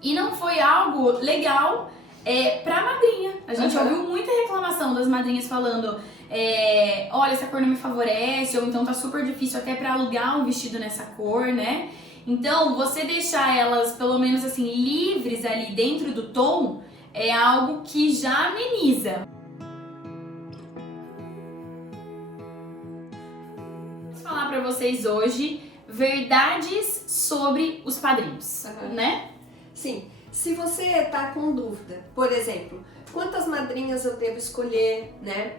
E não foi algo legal pra madrinha. A gente ouviu muita reclamação das madrinhas falando: olha, essa cor não me favorece, ou então tá super difícil até pra alugar um vestido nessa cor, né? Então, você deixar elas, pelo menos assim, livres ali dentro do tom, é algo que já ameniza. Vou falar pra vocês hoje verdades sobre os padrinhos, né? Sim. Se você tá com dúvida, por exemplo, quantas madrinhas eu devo escolher, né?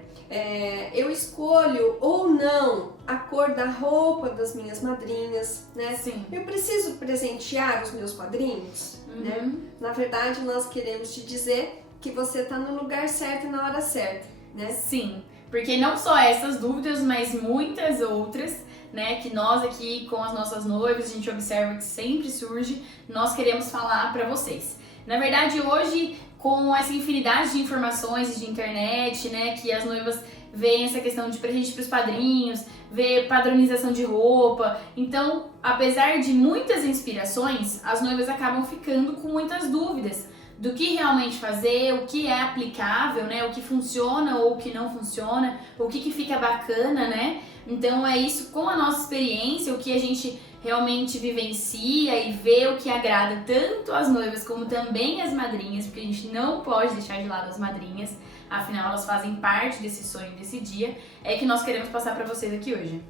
Eu escolho ou não a cor da roupa das minhas madrinhas, né? Sim. Eu preciso presentear os meus padrinhos, né? Na verdade, nós queremos te dizer que você tá no lugar certo e na hora certa, né? Sim, porque não só essas dúvidas, mas muitas outras, né, que nós aqui com as nossas noivas, a gente observa que sempre surge, nós queremos falar pra vocês. Na verdade, hoje, com essa infinidade de informações de internet, né, que as noivas veem essa questão de presente pros padrinhos, vê padronização de roupa, então, apesar de muitas inspirações, as noivas acabam ficando com muitas dúvidas do que realmente fazer, o que é aplicável, né, o que funciona ou o que não funciona, o que fica bacana, né? Então é isso, com a nossa experiência, o que a gente realmente vivencia e vê o que agrada tanto as noivas como também as madrinhas, porque a gente não pode deixar de lado as madrinhas, afinal elas fazem parte desse sonho, desse dia, é que nós queremos passar para vocês aqui hoje.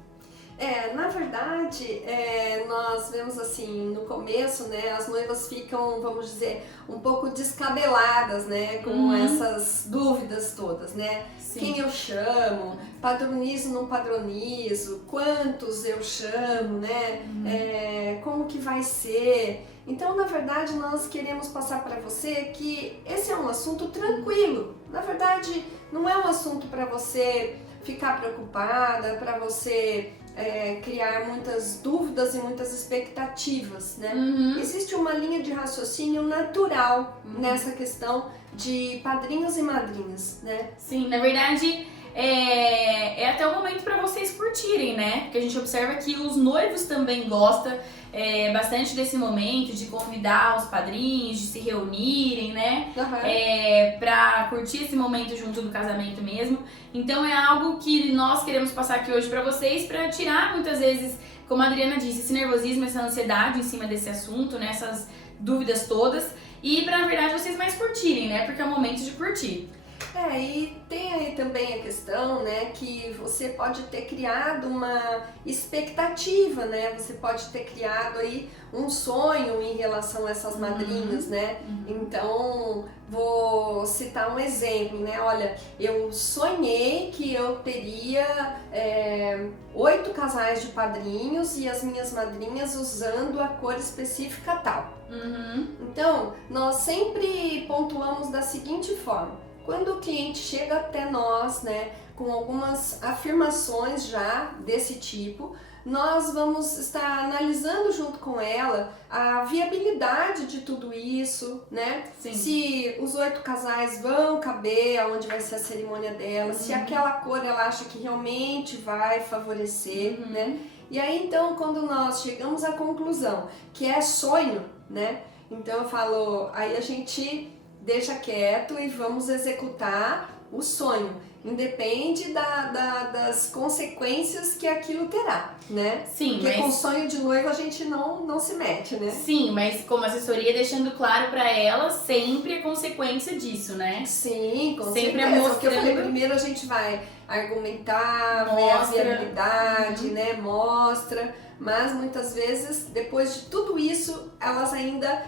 Na verdade, nós vemos assim, no começo, né, as noivas ficam, vamos dizer, um pouco descabeladas, né, com essas dúvidas todas, né? Sim. Quem eu chamo, padronizo, não padronizo, quantos eu chamo, né? Como que vai ser? Então, na verdade, nós queremos passar para você que esse é um assunto tranquilo. Na verdade, não é um assunto para você ficar preocupada, para você criar muitas dúvidas e muitas expectativas, né? Existe uma linha de raciocínio natural nessa questão de padrinhos e madrinhas, né? Sim, na verdade é até o momento para vocês curtirem, né? Porque a gente observa que os noivos também gostam bastante desse momento de convidar os padrinhos, de se reunirem, né? Pra curtir esse momento junto do casamento mesmo. Então é algo que nós queremos passar aqui hoje pra vocês, pra tirar muitas vezes, como a Adriana disse, esse nervosismo, essa ansiedade em cima desse assunto, né? Essas dúvidas todas. E pra, na verdade, vocês mais curtirem, né? Porque é o momento de curtir. E tem aí também a questão, né, que você pode ter criado uma expectativa, né, você pode ter criado aí um sonho em relação a essas madrinhas, né, então vou citar um exemplo, né, olha, eu sonhei que eu teria 8 casais de padrinhos e as minhas madrinhas usando a cor específica tal. Então, nós sempre pontuamos da seguinte forma: quando o cliente chega até nós, né, com algumas afirmações já desse tipo, nós vamos estar analisando junto com ela a viabilidade de tudo isso, né? Sim. Se os 8 casais vão caber aonde vai ser a cerimônia dela, se aquela cor ela acha que realmente vai favorecer, né? E aí então, quando nós chegamos à conclusão que é sonho, né? Então eu falo, aí a gente deixa quieto e vamos executar o sonho. Independe das consequências que aquilo terá, né? Sim, porque com sonho de noivo a gente não se mete, né? Sim, mas como assessoria deixando claro pra ela sempre a consequência disso, né? Sim, com sempre certeza. mostrando... Porque eu falei, primeiro a gente vai argumentar, ver a viabilidade, né? Mostra. Mas muitas vezes, depois de tudo isso, elas ainda,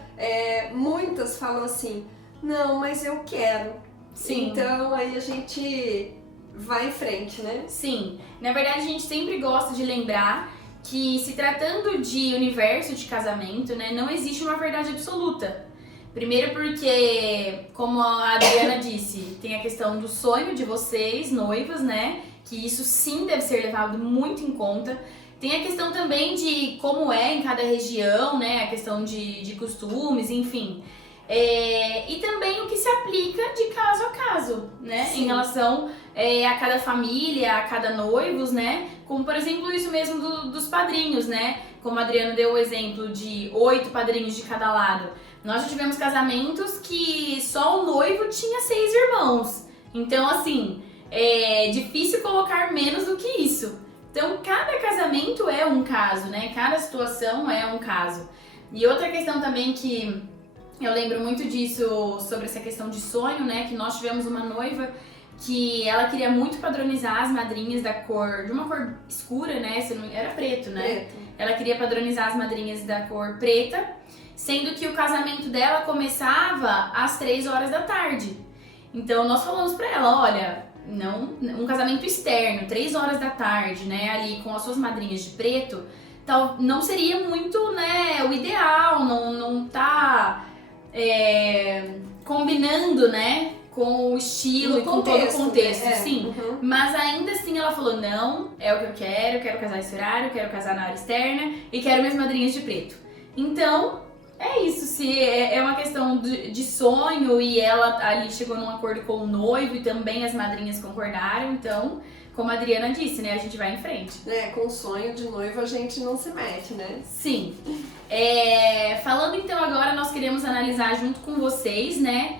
muitas falam assim: não, mas eu quero. Sim. Então aí a gente vai em frente, né? Sim. Na verdade, a gente sempre gosta de lembrar que, se tratando de universo de casamento, né, não existe uma verdade absoluta. Primeiro porque, como a Adriana disse, tem a questão do sonho de vocês, noivas, né? Que isso sim deve ser levado muito em conta. Tem a questão também de como é em cada região, né? A questão de costumes, enfim. E também o que se aplica de caso a caso, né? Sim. Em relação a cada família, a cada noivos, né? Como, por exemplo, isso mesmo dos padrinhos, né? Como a Adriana deu o exemplo de 8 padrinhos de cada lado. Nós já tivemos casamentos que só o noivo tinha 6 irmãos. Então, assim, é difícil colocar menos do que isso. Então, cada casamento é um caso, né? Cada situação é um caso. E outra questão também que eu lembro muito disso, sobre essa questão de sonho, né? Que nós tivemos uma noiva que ela queria muito padronizar as madrinhas de uma cor escura, né? Era preto, né? Preto. Ela queria padronizar as madrinhas da cor preta, sendo que o casamento dela começava às 3 horas da tarde. Então nós falamos pra ela, olha, não, um casamento externo, 3 horas da tarde, né? Ali com as suas madrinhas de preto, não seria muito, né, o ideal, não tá combinando, né? Com o estilo e com todo o contexto, né? sim. Uhum. Mas ainda assim ela falou, não, é o que eu quero casar esse horário, quero casar na área externa e quero minhas madrinhas de preto. Então, é isso, se é uma questão de sonho e ela ali chegou num acordo com o noivo e também as madrinhas concordaram, então, como a Adriana disse, né, a gente vai em frente. Com sonho de noivo a gente não se mete, né? Sim. Falando então agora, nós queremos analisar junto com vocês, né,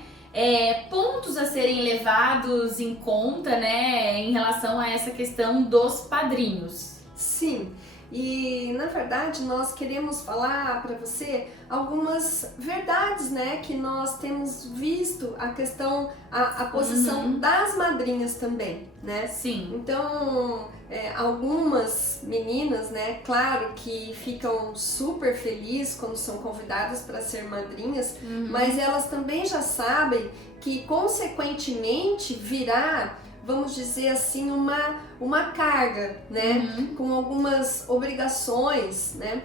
pontos a serem levados em conta, né, em relação a essa questão dos padrinhos. Sim, e na verdade nós queremos falar para você algumas verdades, né, que nós temos visto a questão, a posição das madrinhas também, né? Sim. Então, algumas meninas, né, claro que ficam super felizes quando são convidadas para ser madrinhas, mas elas também já sabem que consequentemente virá, vamos dizer assim, uma carga, né, com algumas obrigações, né,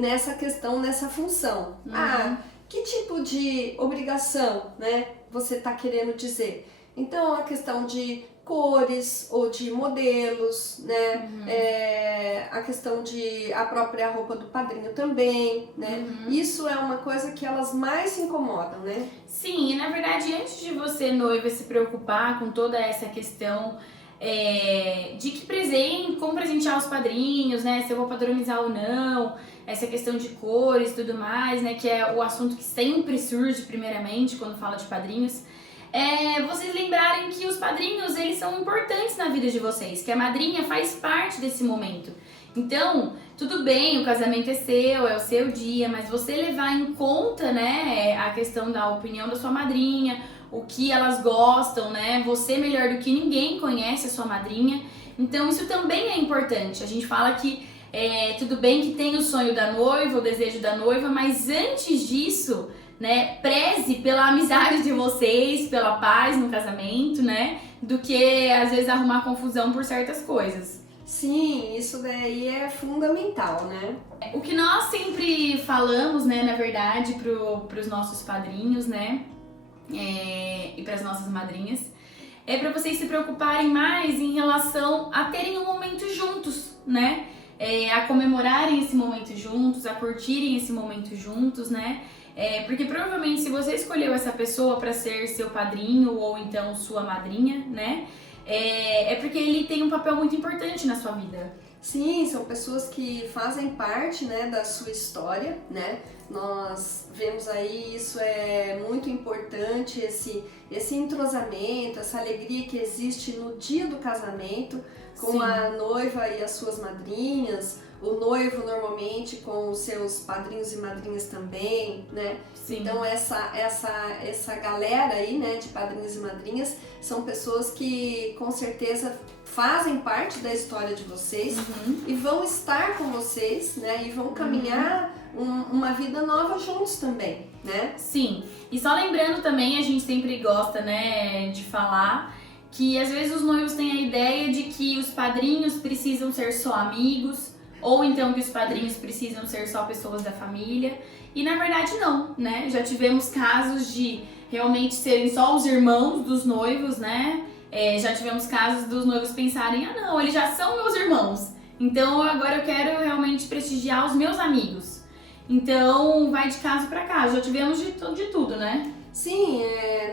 nessa questão, nessa função. Que tipo de obrigação, né, você está querendo dizer? Então, a questão de cores ou de modelos, né? A questão de a própria roupa do padrinho também, né? Isso é uma coisa que elas mais se incomodam, né? Sim, e na verdade, antes de você, noiva, se preocupar com toda essa questão de como presentear os padrinhos, né? Se eu vou padronizar ou não, essa questão de cores e tudo mais, né? Que é o assunto que sempre surge primeiramente quando fala de padrinhos. Vocês lembrarem que os padrinhos, eles são importantes na vida de vocês, que a madrinha faz parte desse momento. Então, tudo bem, o casamento é seu, é o seu dia, mas você levar em conta, né, a questão da opinião da sua madrinha, o que elas gostam, né, você melhor do que ninguém conhece a sua madrinha, então isso também é importante. A gente fala que tudo bem que tem o sonho da noiva, o desejo da noiva, mas antes disso, né, preze pela amizade de vocês, pela paz no casamento, né, do que às vezes arrumar confusão por certas coisas. Sim, isso daí é fundamental, né? O que nós sempre falamos, né, na verdade, pros nossos padrinhos, né, e pras nossas madrinhas, é para vocês se preocuparem mais em relação a terem um momento juntos, né, a comemorarem esse momento juntos, a curtirem esse momento juntos, né. Porque provavelmente se você escolheu essa pessoa para ser seu padrinho ou então sua madrinha, né? Porque ele tem um papel muito importante na sua vida. Sim, são pessoas que fazem parte, né, da sua história, né? Nós vemos aí, isso é muito importante, esse entrosamento, essa alegria que existe no dia do casamento, com Sim. a noiva e as suas madrinhas, o noivo normalmente com os seus padrinhos e madrinhas também, né? Sim. Então essa galera aí, né, de padrinhos e madrinhas, são pessoas que com certeza fazem parte da história de vocês e vão estar com vocês, né, e vão caminhar uma vida nova juntos também, né? Sim, e só lembrando também, a gente sempre gosta, né, de falar que às vezes os noivos têm a ideia de que os padrinhos precisam ser só amigos, ou então que os padrinhos precisam ser só pessoas da família, e na verdade não, né? Já tivemos casos de realmente serem só os irmãos dos noivos, né? Já tivemos casos dos noivos pensarem, não, eles já são meus irmãos, então agora eu quero realmente prestigiar os meus amigos. Então vai de caso para caso, já tivemos de tudo, né? Sim,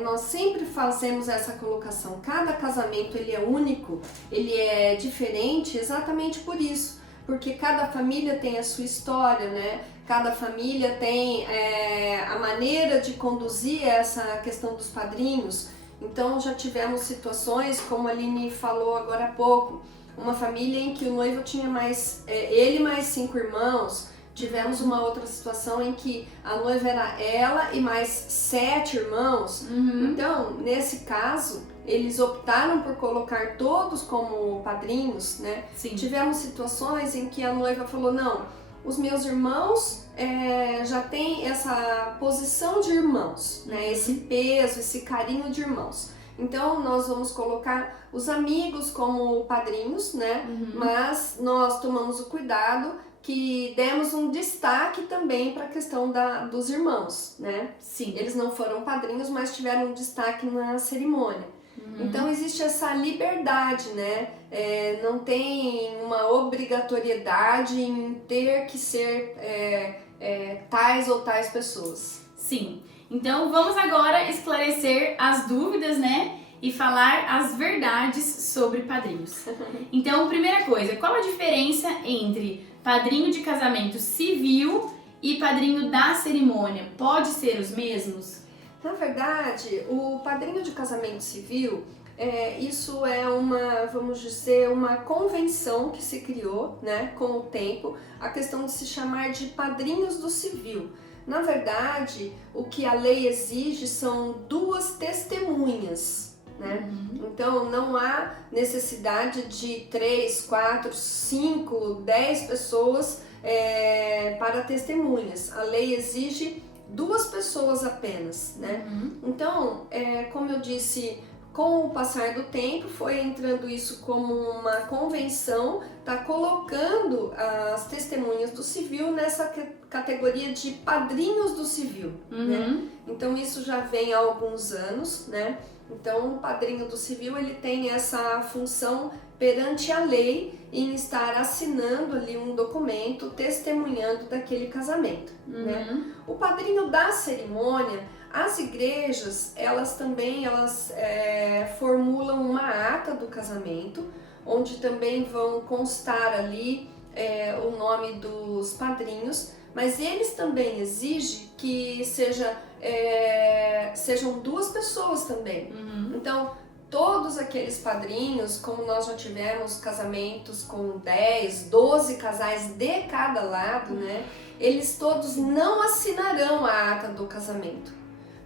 nós sempre fazemos essa colocação. Cada casamento ele é único, ele é diferente exatamente por isso. Porque cada família tem a sua história, né? cada família tem a maneira de conduzir essa questão dos padrinhos. Então já tivemos situações, como a Aline falou agora há pouco, uma família em que o noivo tinha ele mais 5 irmãos. Tivemos uma outra situação em que a noiva era ela e mais 7 irmãos. Então, nesse caso, eles optaram por colocar todos como padrinhos, né? Sim. Tivemos situações em que a noiva falou, não, os meus irmãos já têm essa posição de irmãos, né? Esse peso, esse carinho de irmãos. Então, nós vamos colocar os amigos como padrinhos, né? Mas nós tomamos o cuidado que demos um destaque também para a questão dos irmãos, né? Sim. Eles não foram padrinhos, mas tiveram um destaque na cerimônia. Então existe essa liberdade, né? Não tem uma obrigatoriedade em ter que ser tais ou tais pessoas. Sim. Então vamos agora esclarecer as dúvidas, né? E falar as verdades sobre padrinhos. Então, primeira coisa, qual a diferença entre padrinho de casamento civil e padrinho da cerimônia? Pode ser os mesmos? Na verdade, o padrinho de casamento civil, isso é vamos dizer, uma convenção que se criou, né, com o tempo, a questão de se chamar de padrinhos do civil. Na verdade, o que a lei exige são 2 testemunhas. Né? Então não há necessidade de 3, 4, 5, 10 pessoas para testemunhas. A lei exige 2 pessoas apenas, né? Então, como eu disse, com o passar do tempo foi entrando isso como uma convenção, tá colocando as testemunhas do civil nessa categoria de padrinhos do civil, né? Então isso já vem há alguns anos, né? Então, o padrinho do civil, ele tem essa função perante a lei em estar assinando ali um documento, testemunhando daquele casamento, né? O padrinho da cerimônia, as igrejas, elas formulam uma ata do casamento, onde também vão constar ali o nome dos padrinhos, mas eles também exigem que sejam 2 pessoas também. Então, todos aqueles padrinhos, como nós já tivemos casamentos com 10, 12 casais de cada lado, né? Eles todos não assinarão a ata do casamento.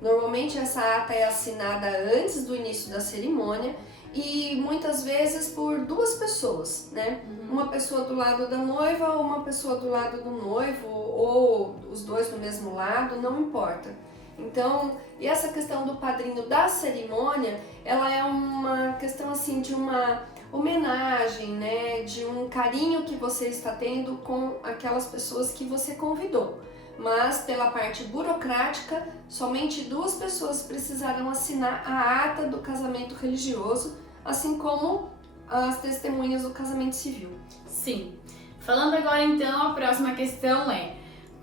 Normalmente essa ata é assinada antes do início da cerimônia e muitas vezes por 2 pessoas, né? Uma pessoa do lado da noiva ou uma pessoa do lado do noivo ou os 2 do mesmo lado, não importa. Então, e essa questão do padrinho da cerimônia, ela é uma questão assim de uma homenagem, né? De um carinho que você está tendo com aquelas pessoas que você convidou. Mas pela parte burocrática, somente 2 pessoas precisarão assinar a ata do casamento religioso, assim como as testemunhas do casamento civil. Sim. Falando agora então, a próxima questão é: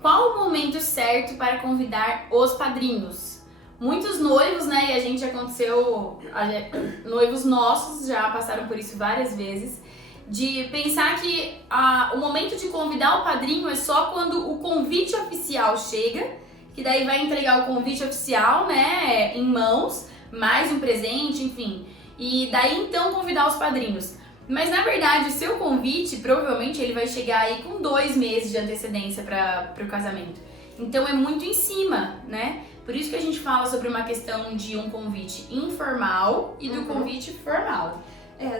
qual o momento certo para convidar os padrinhos? Muitos noivos, né, e a gente noivos nossos já passaram por isso várias vezes, de pensar que o momento de convidar o padrinho é só quando o convite oficial chega, que daí vai entregar o convite oficial, né, em mãos, mais um presente, enfim, e daí então convidar os padrinhos. Mas na verdade o seu convite, provavelmente ele vai chegar aí com 2 meses de antecedência para o casamento. Então é muito em cima, né? Por isso que a gente fala sobre uma questão de um convite informal e do convite formal.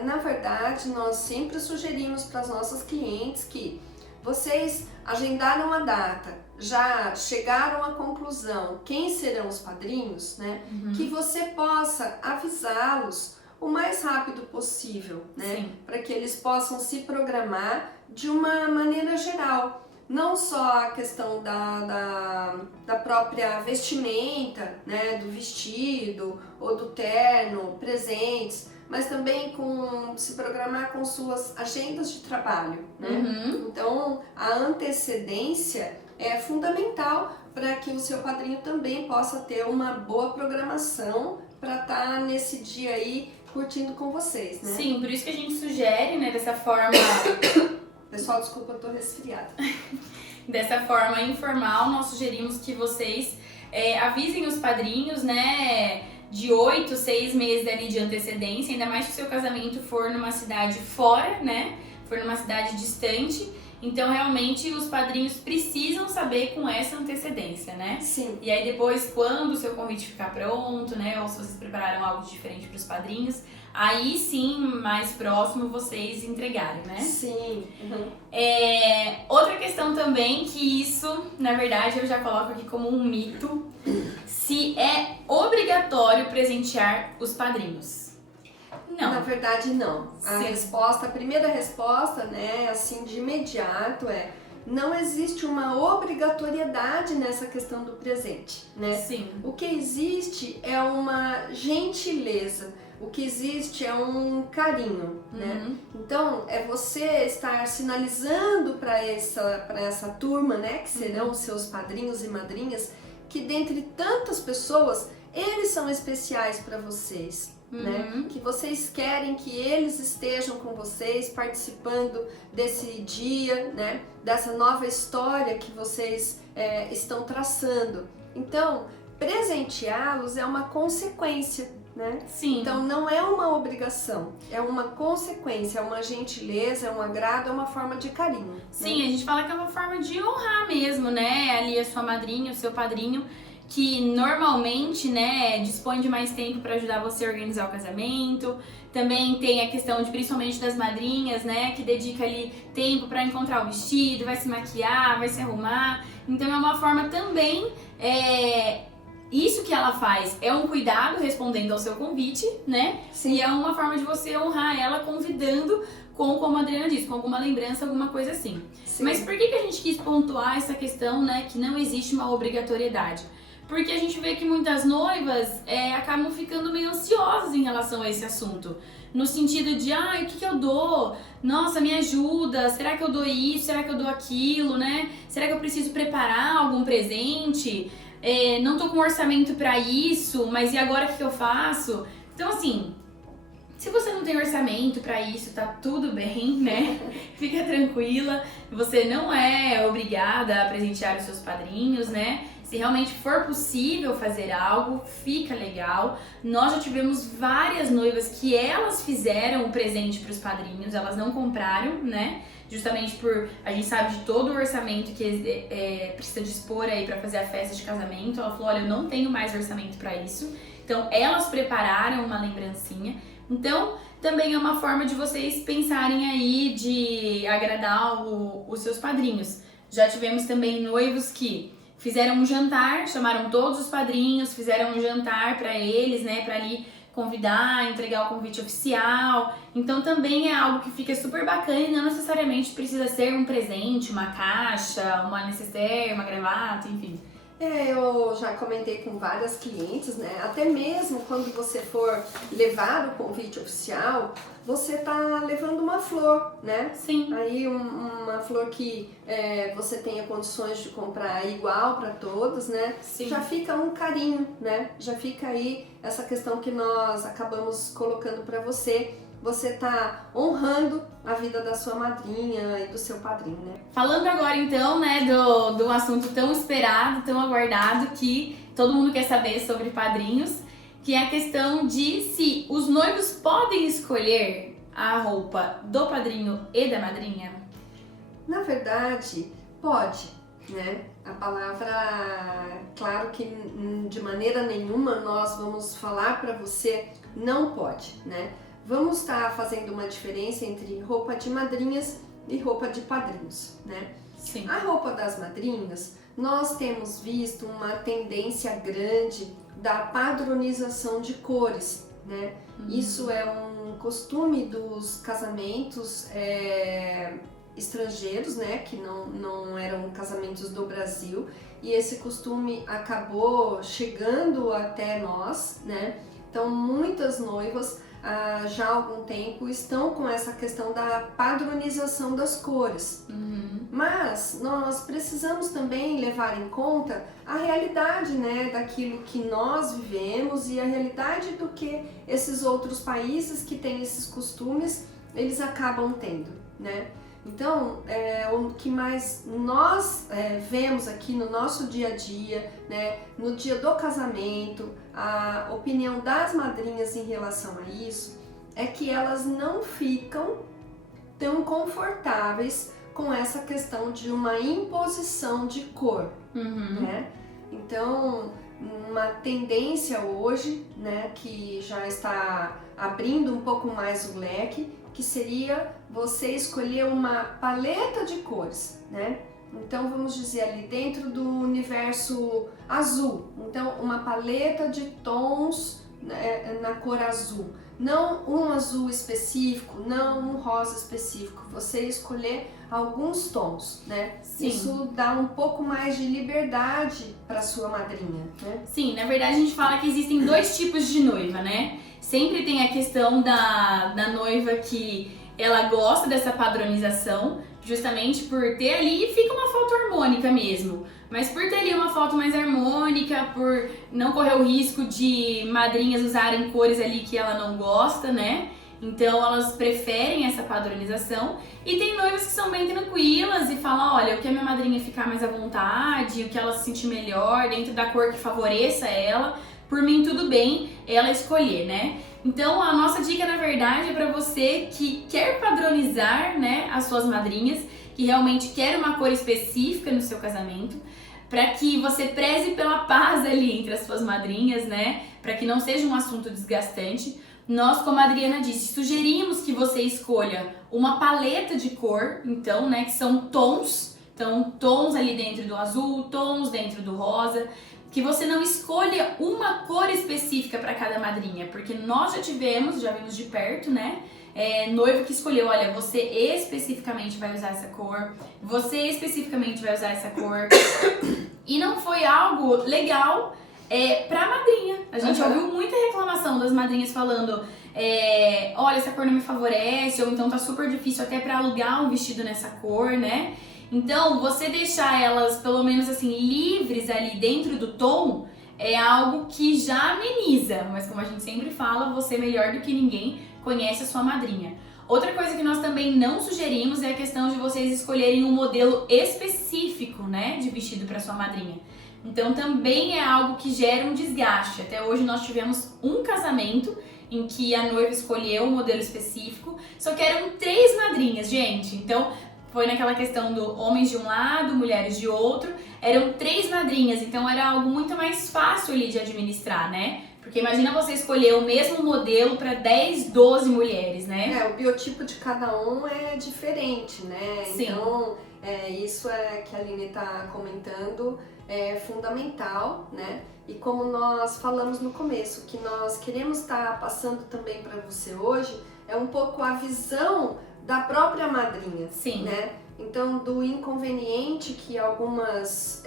Na verdade, nós sempre sugerimos para as nossas clientes que vocês agendaram a data, já chegaram à conclusão quem serão os padrinhos, né? Que você possa avisá-los o mais rápido possível, né? Para que eles possam se programar de uma maneira geral. Não só a questão da própria vestimenta, né? Do vestido ou do terno, presentes, mas também se programar com suas agendas de trabalho, né? Então, a antecedência é fundamental para que o seu padrinho também possa ter uma boa programação para estar nesse dia aí curtindo com vocês, né? Sim, por isso que a gente sugere, né, dessa forma... Pessoal, desculpa, eu tô resfriada. Dessa forma informal, nós sugerimos que vocês avisem os padrinhos, né, de 8, 6 meses ali de antecedência, ainda mais se o seu casamento for numa cidade fora, né, for numa cidade distante. Então, realmente, os padrinhos precisam saber com essa antecedência, né? Sim. E aí, depois, quando o seu convite ficar pronto, né? Ou se vocês prepararam algo diferente para os padrinhos, aí sim, mais próximo, vocês entregarem, né? Sim. Uhum. Outra questão também, que isso, na verdade, eu já coloco aqui como um mito, se é obrigatório presentear os padrinhos. Não. Na verdade, não. A primeira resposta, né, assim, de imediato não existe uma obrigatoriedade nessa questão do presente, né? Sim. O que existe é uma gentileza, o que existe é um carinho, né? Então, é você estar sinalizando para essa turma, né, que serão os seus padrinhos e madrinhas, que dentre tantas pessoas, eles são especiais para vocês. Né? Que vocês querem que eles estejam com vocês, participando desse dia, né? Dessa nova história que vocês estão traçando. Então, presenteá-los é uma consequência, né? Sim. Então, não é uma obrigação, é uma consequência, é uma gentileza, é um agrado, é uma forma de carinho. Sim, né? A gente fala que é uma forma de honrar mesmo, né? Ali a sua madrinha, o seu padrinho, que normalmente, né, dispõe de mais tempo para ajudar você a organizar o casamento. Também tem a questão de, principalmente das madrinhas, né, que dedica ali tempo para encontrar o vestido, vai se maquiar, vai se arrumar. Então é uma forma também, isso que ela faz é um cuidado respondendo ao seu convite, né? Sim. E é uma forma de você honrar ela convidando como a Adriana disse, com alguma lembrança, alguma coisa assim. Sim. Mas por que a gente quis pontuar essa questão, né, que não existe uma obrigatoriedade? Porque a gente vê que muitas noivas acabam ficando meio ansiosas em relação a esse assunto. No sentido de, o que eu dou? Nossa, me ajuda, será que eu dou isso? Será que eu dou aquilo, né? Será que eu preciso preparar algum presente? Não tô com orçamento pra isso, mas e agora o que eu faço? Então, assim, se você não tem orçamento pra isso, tá tudo bem, né? Fica tranquila, você não é obrigada a presentear os seus padrinhos, né? Se realmente for possível fazer algo, fica legal. Nós já tivemos várias noivas que elas fizeram o presente para os padrinhos, elas não compraram, né? Justamente por a gente sabe de todo o orçamento que precisa dispor aí para fazer a festa de casamento. Ela falou, olha, eu não tenho mais orçamento para isso. Então elas prepararam uma lembrancinha. Então também é uma forma de vocês pensarem aí de agradar os seus padrinhos. Já tivemos também noivos que fizeram um jantar, chamaram todos os padrinhos, fizeram um jantar para eles, né, para ali convidar, entregar o convite oficial. Então também é algo que fica super bacana e não necessariamente precisa ser um presente, uma caixa, uma necessaire, uma gravata, enfim. Eu já comentei com várias clientes, né? Até mesmo quando você for levar o convite oficial, você tá levando uma flor, né? Sim. Aí uma flor que você tenha condições de comprar igual para todos, né? Sim. Já fica um carinho, né? Já fica aí essa questão que nós acabamos colocando para você. Você tá honrando a vida da sua madrinha e do seu padrinho, né? Falando agora então, né, do assunto tão esperado, tão aguardado, que todo mundo quer saber sobre padrinhos, que é a questão de se os noivos podem escolher a roupa do padrinho e da madrinha. Na verdade, pode, né? A palavra, claro que de maneira nenhuma nós vamos falar para você não pode, né? Vamos estar fazendo uma diferença entre roupa de madrinhas e roupa de padrinhos, né? Sim. A roupa das madrinhas, nós temos visto uma tendência grande da padronização de cores, né? Isso é um costume dos casamentos estrangeiros, né? Que não eram casamentos do Brasil, e esse costume acabou chegando até nós, né? Então muitas noivas já há algum tempo estão com essa questão da padronização das cores. Mas nós precisamos também levar em conta a realidade, né, daquilo que nós vivemos e a realidade do que esses outros países que têm esses costumes, eles acabam tendo, né? Então, o que mais nós vemos aqui no nosso dia a dia, né, no dia do casamento, a opinião das madrinhas em relação a isso, é que elas não ficam tão confortáveis com essa questão de uma imposição de cor, né? Então, uma tendência hoje, né, que já está abrindo um pouco mais o leque, que seria você escolher uma paleta de cores, né? Então, vamos dizer ali dentro do universo azul, então uma paleta de tons, né, na cor azul. Não um azul específico, não um rosa específico, você escolher alguns tons, né? Sim. Isso dá um pouco mais de liberdade para sua madrinha, né? Sim, na verdade a gente fala que existem dois tipos de noiva, né? Sempre tem a questão da noiva que ela gosta dessa padronização, justamente por ter ali, fica uma foto harmônica mesmo. Mas por ter ali uma foto mais harmônica, por não correr o risco de madrinhas usarem cores ali que ela não gosta, né? Então elas preferem essa padronização. E tem noivas que são bem tranquilas e falam, olha, o que a minha madrinha ficar mais à vontade, o que ela se sentir melhor, dentro da cor que favoreça ela, por mim tudo bem ela escolher, né? Então a nossa dica, na verdade, é para você que quer padronizar, né, as suas madrinhas, que realmente quer uma cor específica no seu casamento, para que você preze pela paz ali entre as suas madrinhas, né, para que não seja um assunto desgastante. Nós, como a Adriana disse, sugerimos que você escolha uma paleta de cor, então, né, que são tons, então tons ali dentro do azul, tons dentro do rosa, que você não escolha uma cor específica para cada madrinha, porque nós já vimos de perto, né, noivo que escolheu, olha, você especificamente vai usar essa cor, você especificamente vai usar essa cor, e não foi algo legal pra madrinha. A gente ouviu muita reclamação das madrinhas falando, olha, essa cor não me favorece, ou então tá super difícil até pra alugar um vestido nessa cor, né? Então, você deixar elas, pelo menos assim, livres ali dentro do tom, é algo que já ameniza. Mas como a gente sempre fala, você melhor do que ninguém conhece a sua madrinha. Outra coisa que nós também não sugerimos é a questão de vocês escolherem um modelo específico, né, de vestido para sua madrinha. Então também é algo que gera um desgaste. Até hoje nós tivemos um casamento em que a noiva escolheu um modelo específico, só que eram 3 madrinhas, gente. Então foi naquela questão do homens de um lado, mulheres de outro, eram 3 madrinhas, então era algo muito mais fácil ali de administrar, né? Porque imagina você escolher o mesmo modelo para 10, 12 mulheres, né? O biotipo de cada um é diferente, né? Sim. Então, isso que a Aline está comentando é fundamental, né? E como nós falamos no começo, que nós queremos estar passando também para você hoje, é um pouco a visão da própria madrinha, Sim. Né? Então, do inconveniente que algumas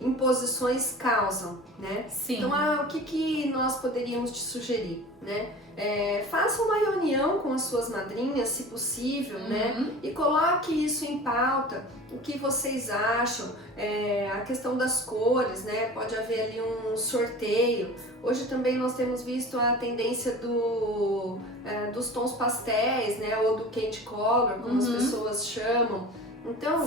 imposições causam, né? Sim. Então, o que nós poderíamos te sugerir, né? Faça uma reunião com as suas madrinhas, se possível, né? E coloque isso em pauta, o que vocês acham, a questão das cores, né? Pode haver ali um sorteio. Hoje também nós temos visto a tendência dos tons pastéis, né? Ou do candy color, como as pessoas chamam. Então,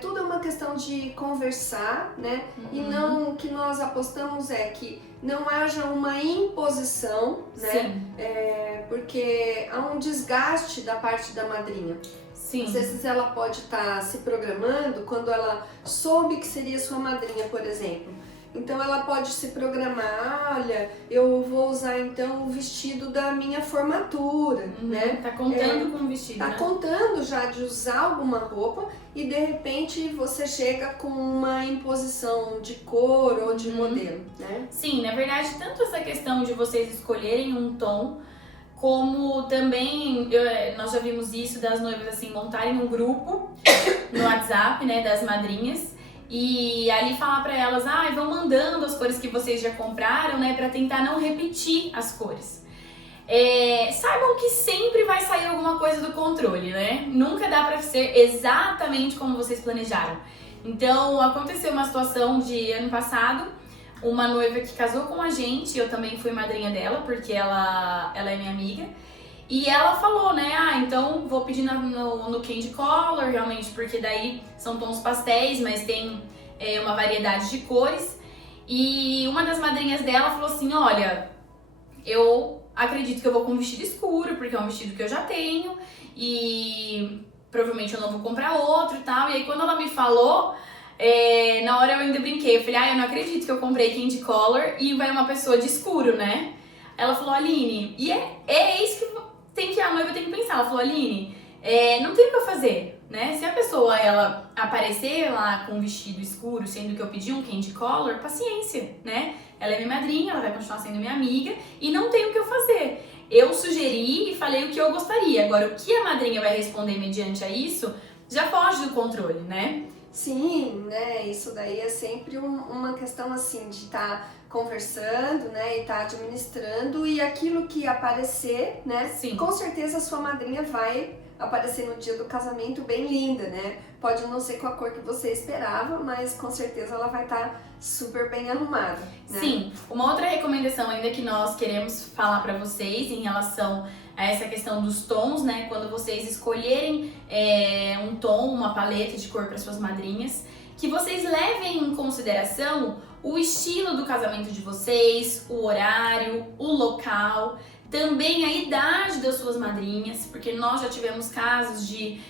tudo é uma questão de conversar, né? E não, o que nós apostamos é que não haja uma imposição, né? Porque há um desgaste da parte da madrinha. Sim. Às vezes ela pode estar se programando quando ela soube que seria sua madrinha, por exemplo. Então ela pode se programar, olha, eu vou usar então o vestido da minha formatura, né? Tá contando com o vestido, Tá né? contando já de usar alguma roupa e de repente você chega com uma imposição de cor ou de modelo, né? Sim, na verdade, tanto essa questão de vocês escolherem um tom, como também, nós já vimos isso das noivas assim, montarem um grupo no WhatsApp, né, das madrinhas, e ali falar pra elas, vão mandando as cores que vocês já compraram, né, pra tentar não repetir as cores. Saibam que sempre vai sair alguma coisa do controle, né? Nunca dá pra ser exatamente como vocês planejaram. Então, aconteceu uma situação de ano passado, uma noiva que casou com a gente, eu também fui madrinha dela, porque ela é minha amiga. E ela falou, né, então vou pedir no Candy Color, realmente, porque daí são tons pastéis, mas tem uma variedade de cores. E uma das madrinhas dela falou assim, olha, eu acredito que eu vou com um vestido escuro, porque é um vestido que eu já tenho, e provavelmente eu não vou comprar outro e tal. E aí quando ela me falou, na hora eu ainda brinquei, eu falei, eu não acredito que eu comprei Candy Color e vai uma pessoa de escuro, né? Ela falou, Aline, e é isso que a noiva tem que pensar. Ela falou, Aline, não tem o que eu fazer, né? Se a pessoa, ela aparecer lá com um vestido escuro, sendo que eu pedi um Candy Color, paciência, né? Ela é minha madrinha, ela vai continuar sendo minha amiga e não tem o que eu fazer. Eu sugeri e falei o que eu gostaria. Agora, o que a madrinha vai responder mediante a isso, já foge do controle, né? Sim, né? Isso daí é sempre uma questão assim de estar conversando, né? E estar administrando, e aquilo que aparecer, né? Sim. Com certeza a sua madrinha vai aparecer no dia do casamento bem linda, né? Pode não ser com a cor que você esperava, mas com certeza ela vai estar super bem arrumada, né? Sim, uma outra recomendação ainda que nós queremos falar para vocês em relação a essa questão dos tons, né? Quando vocês escolherem um tom, uma paleta de cor para suas madrinhas, que vocês levem em consideração o estilo do casamento de vocês, o horário, o local, também a idade das suas madrinhas, porque nós já tivemos casos de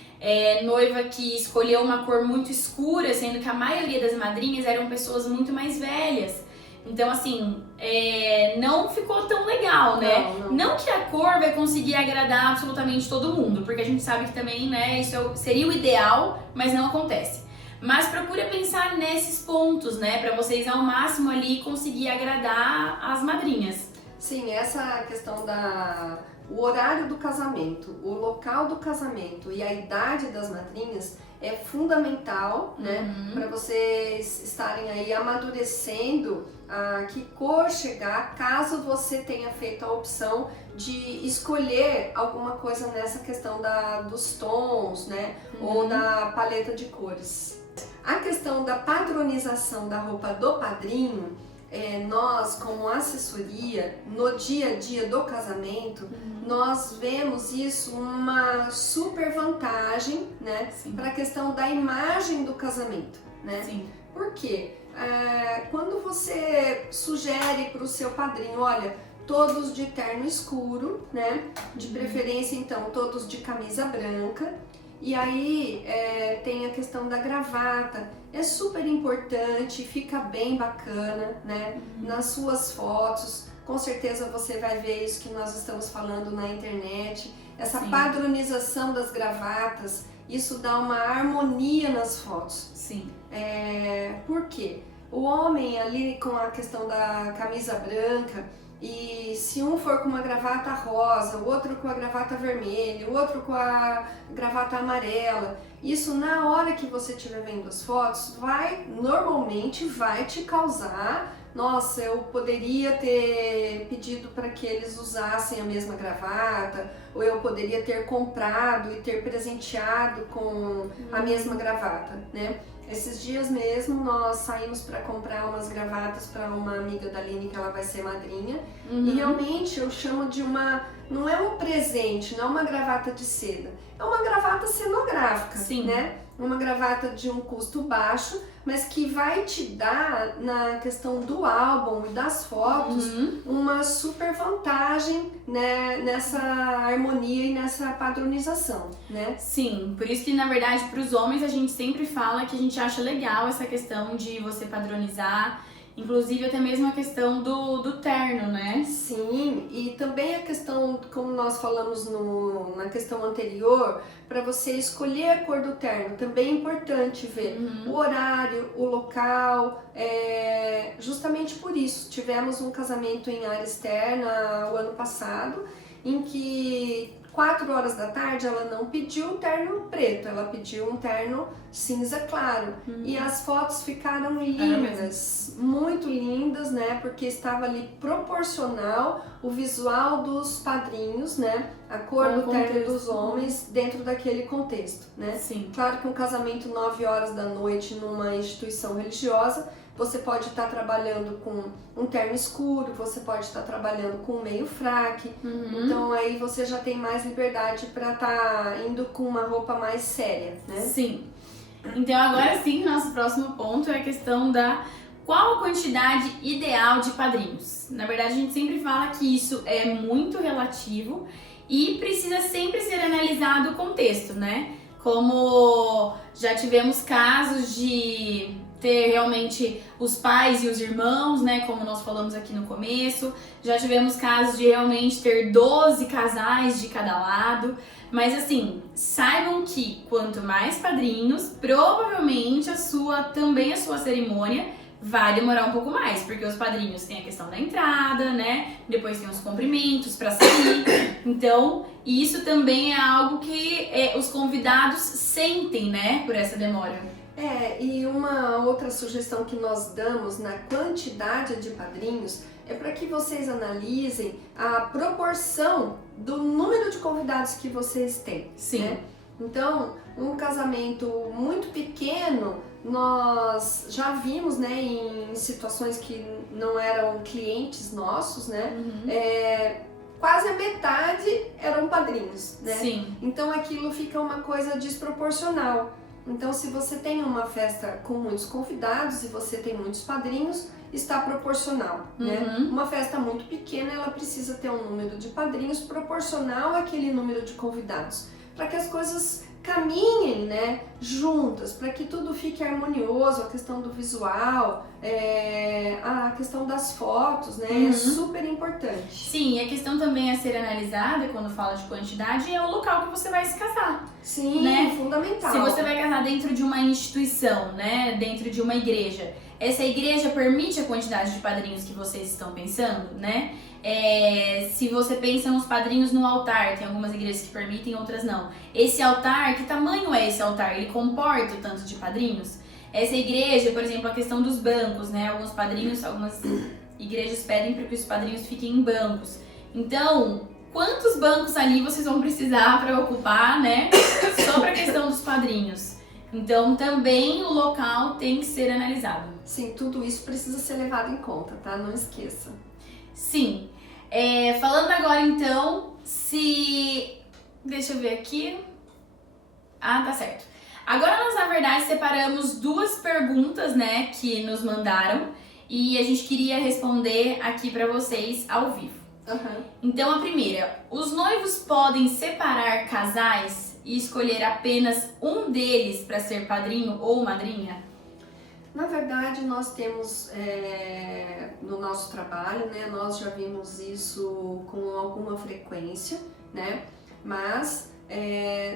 noiva que escolheu uma cor muito escura, sendo que a maioria das madrinhas eram pessoas muito mais velhas. Então, assim, não ficou tão legal, né? Não que a cor vai conseguir agradar absolutamente todo mundo, porque a gente sabe que também, né, isso seria o ideal, mas não acontece. Mas procura pensar nesses pontos, né, pra vocês ao máximo ali conseguir agradar as madrinhas. Sim, essa questão o horário do casamento, o local do casamento e a idade das madrinhas é fundamental, né, para vocês estarem aí amadurecendo a que cor chegar, caso você tenha feito a opção de escolher alguma coisa nessa questão dos tons, né, ou da paleta de cores. A questão da padronização da roupa do padrinho, nós, como assessoria, no dia a dia do casamento, nós vemos isso uma super vantagem, né, para a questão da imagem do casamento, né? Sim. Por quê? Quando você sugere para o seu padrinho, olha, todos de terno escuro, né, de preferência então todos de camisa branca, e aí tem a questão da gravata, é super importante, fica bem bacana, né, nas suas fotos. Com certeza você vai ver isso que nós estamos falando na internet, essa padronização das gravatas, isso dá uma harmonia nas fotos. Sim. Por quê? O homem ali com a questão da camisa branca, e se um for com uma gravata rosa, o outro com a gravata vermelha, o outro com a gravata amarela, isso na hora que você estiver vendo as fotos, normalmente vai te causar, nossa, eu poderia ter pedido para que eles usassem a mesma gravata, ou eu poderia ter comprado e ter presenteado com a mesma gravata, né? Esses dias mesmo nós saímos para comprar umas gravatas para uma amiga da Aline, que ela vai ser madrinha, e realmente eu chamo de não é um presente, não é uma gravata de seda, é uma gravata cenográfica, né? Uma gravata de um custo baixo, mas que vai te dar, na questão do álbum e das fotos, uma super vantagem, né, nessa harmonia e nessa padronização, né? Sim, por isso que na verdade para os homens a gente sempre fala que a gente acha legal essa questão de você padronizar, inclusive até mesmo a questão do terno, né? Sim, e também a questão, como nós falamos na questão anterior, para você escolher a cor do terno, também é importante ver o horário, o local, justamente por isso. Tivemos um casamento em área externa o ano passado, em que 4 horas da tarde ela não pediu um terno preto, ela pediu um terno cinza claro. E as fotos ficaram lindas, muito lindas, né? Porque estava ali proporcional o visual dos padrinhos, né? A cor do terno dos homens dentro daquele contexto, né? Sim. Claro que um casamento 9 horas da noite numa instituição religiosa você pode estar trabalhando com um terno escuro, você pode estar trabalhando com um meio fraque, então aí você já tem mais liberdade para estar indo com uma roupa mais séria, né? Sim. Então agora sim, nosso próximo ponto é a questão da qual a quantidade ideal de padrinhos. Na verdade, a gente sempre fala que isso é muito relativo e precisa sempre ser analisado o contexto, né? Como já tivemos casos de ter realmente os pais e os irmãos, né? Como nós falamos aqui no começo. Já tivemos casos de realmente ter 12 casais de cada lado. Mas assim, saibam que quanto mais padrinhos, provavelmente também a sua cerimônia vai demorar um pouco mais, porque os padrinhos têm a questão da entrada, né? Depois tem os cumprimentos para sair. Então, isso também é algo que os convidados sentem, né? Por essa demora. E uma outra sugestão que nós damos na quantidade de padrinhos é para que vocês analisem a proporção do número de convidados que vocês têm. Sim. Né? Então, um casamento muito pequeno, nós já vimos, né, em situações que não eram clientes nossos, né, quase a metade eram padrinhos, né? Sim. Então aquilo fica uma coisa desproporcional. Então, se você tem uma festa com muitos convidados e você tem muitos padrinhos, está proporcional, né? Uma festa muito pequena, ela precisa ter um número de padrinhos proporcional àquele número de convidados, para que as coisas caminhem, né, juntas, para que tudo fique harmonioso, a questão do visual, a questão das fotos, né, é super importante. Sim, e a questão também a ser analisada quando fala de quantidade é o local que você vai se casar. Sim, né? Fundamental. Se você vai casar dentro de uma instituição, né, dentro de uma igreja, essa igreja permite a quantidade de padrinhos que vocês estão pensando, né? Se você pensa nos padrinhos no altar, tem algumas igrejas que permitem, outras não. Esse altar, que tamanho é esse altar? Ele comporta o tanto de padrinhos? Essa igreja, por exemplo, a questão dos bancos, né? Algumas igrejas pedem para que os padrinhos fiquem em bancos. Então, quantos bancos ali vocês vão precisar para ocupar, né? Só para a questão dos padrinhos. Então, também o local tem que ser analisado. Sim, tudo isso precisa ser levado em conta, tá? Não esqueça. Sim. Falando agora, então, deixa eu ver aqui. Ah, tá certo. Agora nós, na verdade, separamos duas perguntas, né, que nos mandaram e a gente queria responder aqui pra vocês ao vivo. Então, a primeira. Os noivos podem separar casais e escolher apenas um deles para ser padrinho ou madrinha? Na verdade, nós temos no nosso trabalho, né, nós já vimos isso com alguma frequência, né, mas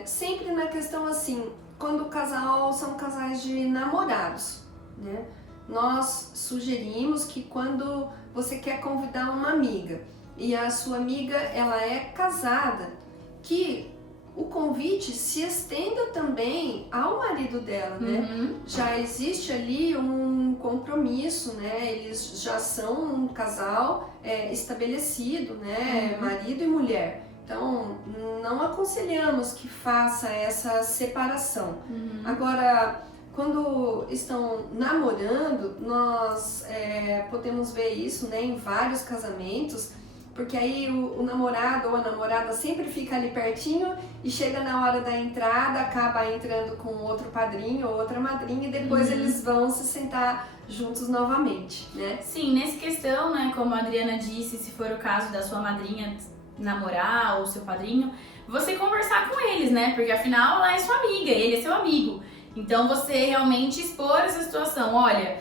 sempre na questão assim, quando o casal são casais de namorados, né, nós sugerimos que quando você quer convidar uma amiga e a sua amiga ela é casada, que o convite se estenda também ao marido dela, né? Já existe ali um compromisso, né? Eles já são um casal estabelecido, né? Marido e mulher. Então, não aconselhamos que faça essa separação. Agora, quando estão namorando, nós podemos ver isso, né, em vários casamentos, porque aí o namorado ou a namorada sempre fica ali pertinho e chega na hora da entrada, acaba entrando com outro padrinho ou outra madrinha e depois eles vão se sentar juntos novamente, né? Sim, nessa questão, né, como a Adriana disse, se for o caso da sua madrinha namorar ou seu padrinho, você conversar com eles, né? Porque afinal ela é sua amiga, ele é seu amigo. Então você realmente expor essa situação, olha,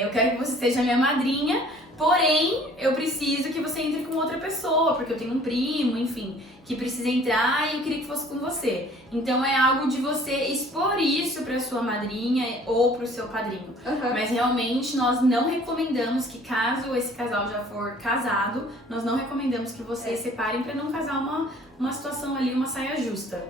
eu quero que você seja minha madrinha, porém, eu preciso que você entre com outra pessoa, porque eu tenho um primo, enfim, que precisa entrar e eu queria que fosse com você. Então é algo de você expor isso para sua madrinha ou para o seu padrinho. Mas realmente nós não recomendamos que, caso esse casal já for casado, nós não recomendamos que vocês separem para não casar uma situação ali, uma saia justa.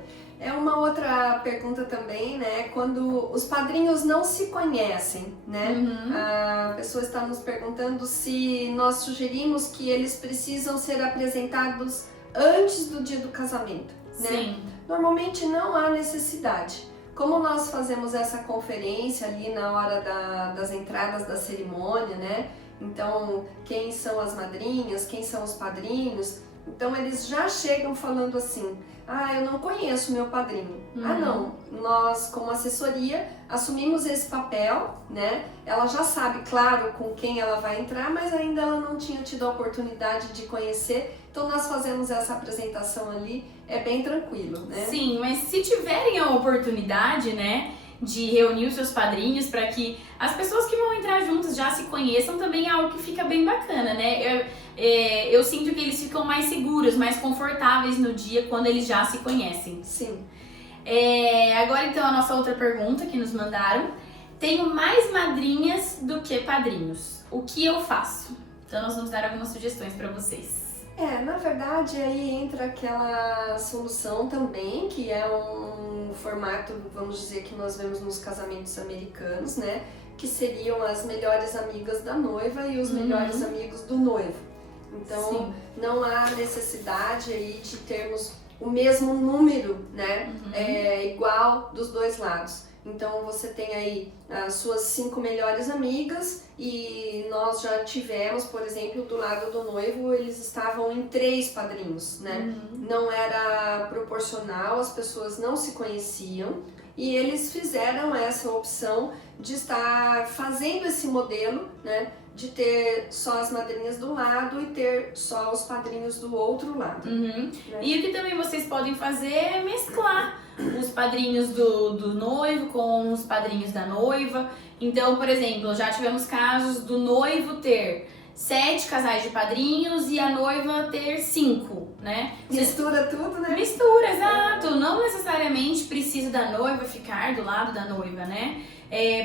Uma outra pergunta também, né? Quando os padrinhos não se conhecem, né? A pessoa está nos perguntando se nós sugerimos que eles precisam ser apresentados antes do dia do casamento, né? Sim. Normalmente não há necessidade. como nós fazemos essa conferência ali na hora das entradas da cerimônia, né? Então, quem são as madrinhas, quem são os padrinhos, então eles já chegam falando assim, eu não conheço meu padrinho. Não, nós como assessoria assumimos esse papel, né? Ela já sabe, claro, com quem ela vai entrar, mas ainda ela não tinha tido a oportunidade de conhecer, então nós fazemos essa apresentação ali, é bem tranquilo, né? Sim, mas se tiverem a oportunidade, né, de reunir os seus padrinhos para que as pessoas que vão entrar juntas já se conheçam, também é algo que fica bem bacana, né? Eu sinto que eles ficam mais seguros, mais confortáveis no dia quando eles já se conhecem. Sim. Agora então a nossa outra pergunta que nos mandaram. Tenho mais madrinhas do que padrinhos. O que eu faço? Então nós vamos dar algumas sugestões para vocês. Na verdade, aí entra aquela solução também, que é um formato, vamos dizer, que nós vemos nos casamentos americanos, né? Que seriam as melhores amigas da noiva e os melhores amigos do noivo. Então, Sim. não há necessidade aí de termos o mesmo número, né? Igual dos dois lados. Então você tem aí as suas 5 melhores amigas e nós já tivemos, por exemplo, do lado do noivo, eles estavam em 3 padrinhos, né? Não era proporcional, as pessoas não se conheciam e eles fizeram essa opção de estar fazendo esse modelo, né? De ter só as madrinhas do lado e ter só os padrinhos do outro lado. Né? E o que também vocês podem fazer é mesclar os padrinhos do noivo com os padrinhos da noiva. Então, por exemplo, já tivemos casos do noivo ter 7 casais de padrinhos e a noiva ter 5, né? Mistura tudo, né? Mistura, exato. Não necessariamente precisa da noiva ficar do lado da noiva, né?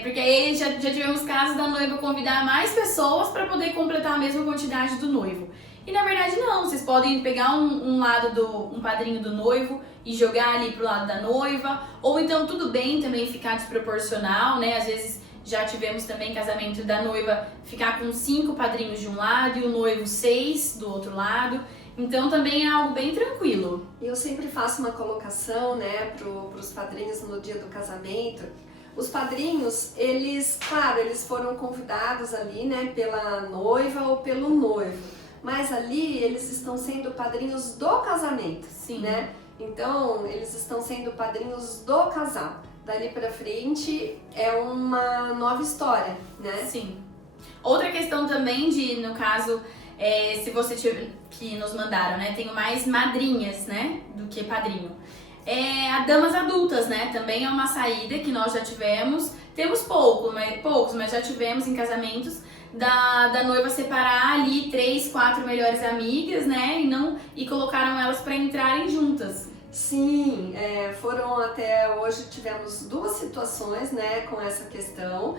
Porque aí já tivemos casos da noiva convidar mais pessoas para poder completar a mesma quantidade do noivo. E na verdade não, vocês podem pegar um padrinho do noivo e jogar ali pro lado da noiva, ou então tudo bem também ficar desproporcional, né? Às vezes já tivemos também casamento da noiva ficar com 5 padrinhos de um lado e o noivo 6 do outro lado. Então também é algo bem tranquilo. Eu sempre faço uma colocação, né, pros padrinhos no dia do casamento. Os padrinhos, eles foram convidados ali, né, pela noiva ou pelo noivo. Mas ali eles estão sendo padrinhos do casamento, Sim. Né? Então, eles estão sendo padrinhos do casal. Dali pra frente é uma nova história, né? Sim. Outra questão também no caso, se você tiver, que nos mandaram, né? Tenho mais madrinhas, né? Do que padrinho. A damas adultas, né? Também é uma saída que nós já tivemos. Temos poucos, mas já tivemos em casamentos da noiva separar ali 3, 4 melhores amigas, né? E colocaram elas para entrarem juntas. Sim, foram até hoje, tivemos 2 situações, né, com essa questão,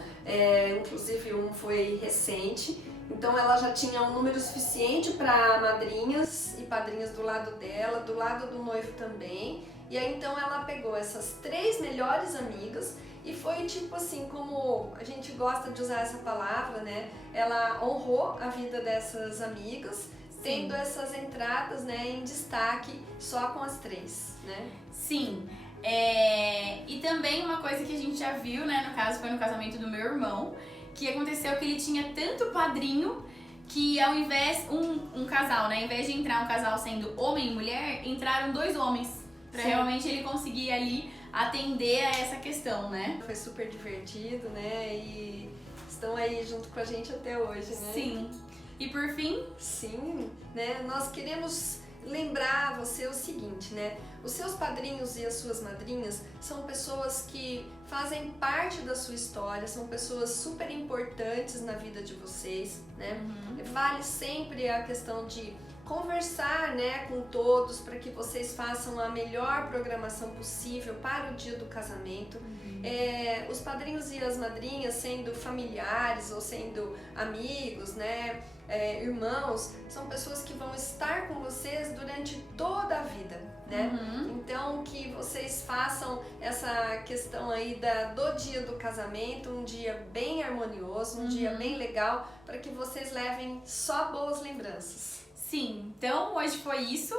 inclusive um foi recente, então ela já tinha um número suficiente para madrinhas e padrinhos do lado dela, do lado do noivo também, e aí então ela pegou essas 3 melhores amigas e foi tipo assim, como a gente gosta de usar essa palavra, né, ela honrou a vida dessas amigas, tendo essas entradas, né, em destaque só com as 3, né? Sim. E também uma coisa que a gente já viu, né, no caso foi no casamento do meu irmão, que aconteceu que ele tinha tanto padrinho que ao invés, um casal, né, ao invés de entrar um casal sendo homem e mulher, entraram 2 homens, pra realmente ele conseguir ali atender a essa questão, né? Foi super divertido, né, e estão aí junto com a gente até hoje, né? Sim. E por fim? Sim, né? Nós queremos lembrar você o seguinte, né? Os seus padrinhos e as suas madrinhas são pessoas que fazem parte da sua história, são pessoas super importantes na vida de vocês, né? Vale sempre a questão de conversar, né, com todos para que vocês façam a melhor programação possível para o dia do casamento. Os padrinhos e as madrinhas, sendo familiares ou sendo amigos, né, irmãos, são pessoas que vão estar com vocês durante toda a vida, né? Então que vocês façam essa questão aí do dia do casamento, um dia bem harmonioso, um dia bem legal, para que vocês levem só boas lembranças. Sim, então hoje foi isso.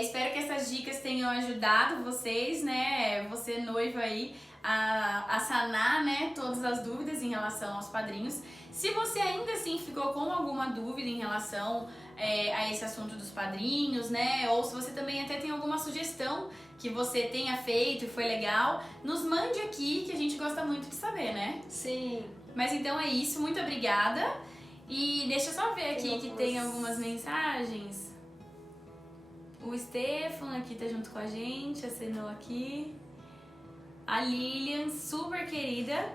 Espero que essas dicas tenham ajudado vocês, né? Você noiva aí a sanar, né, todas as dúvidas em relação aos padrinhos. Se você ainda assim ficou com alguma dúvida em relação a esse assunto dos padrinhos, né? Ou se você também até tem alguma sugestão que você tenha feito e foi legal, nos mande aqui que a gente gosta muito de saber, né? Sim. Mas então é isso, muito obrigada. E deixa eu só ver aqui que tem algumas mensagens. O Stefan aqui tá junto com a gente, acenou aqui. A Lilian, super querida,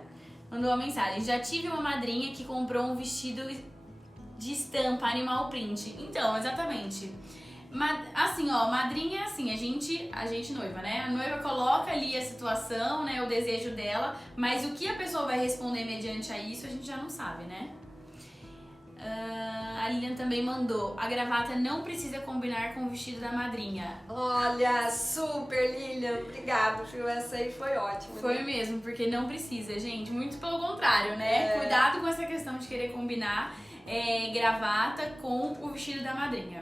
mandou uma mensagem. Já tive uma madrinha que comprou um vestido de estampa animal print. Então, exatamente. Assim, ó, madrinha é assim, a gente noiva, né? A noiva coloca ali a situação, né, o desejo dela, mas o que a pessoa vai responder mediante a isso, a gente já não sabe, né? A Lilian também mandou, a gravata não precisa combinar com o vestido da madrinha. Olha, super, Lilian, obrigado, viu? Essa aí foi ótima. Foi mesmo, porque não precisa, gente, muito pelo contrário, né? Cuidado com essa questão de querer combinar gravata com o vestido da madrinha.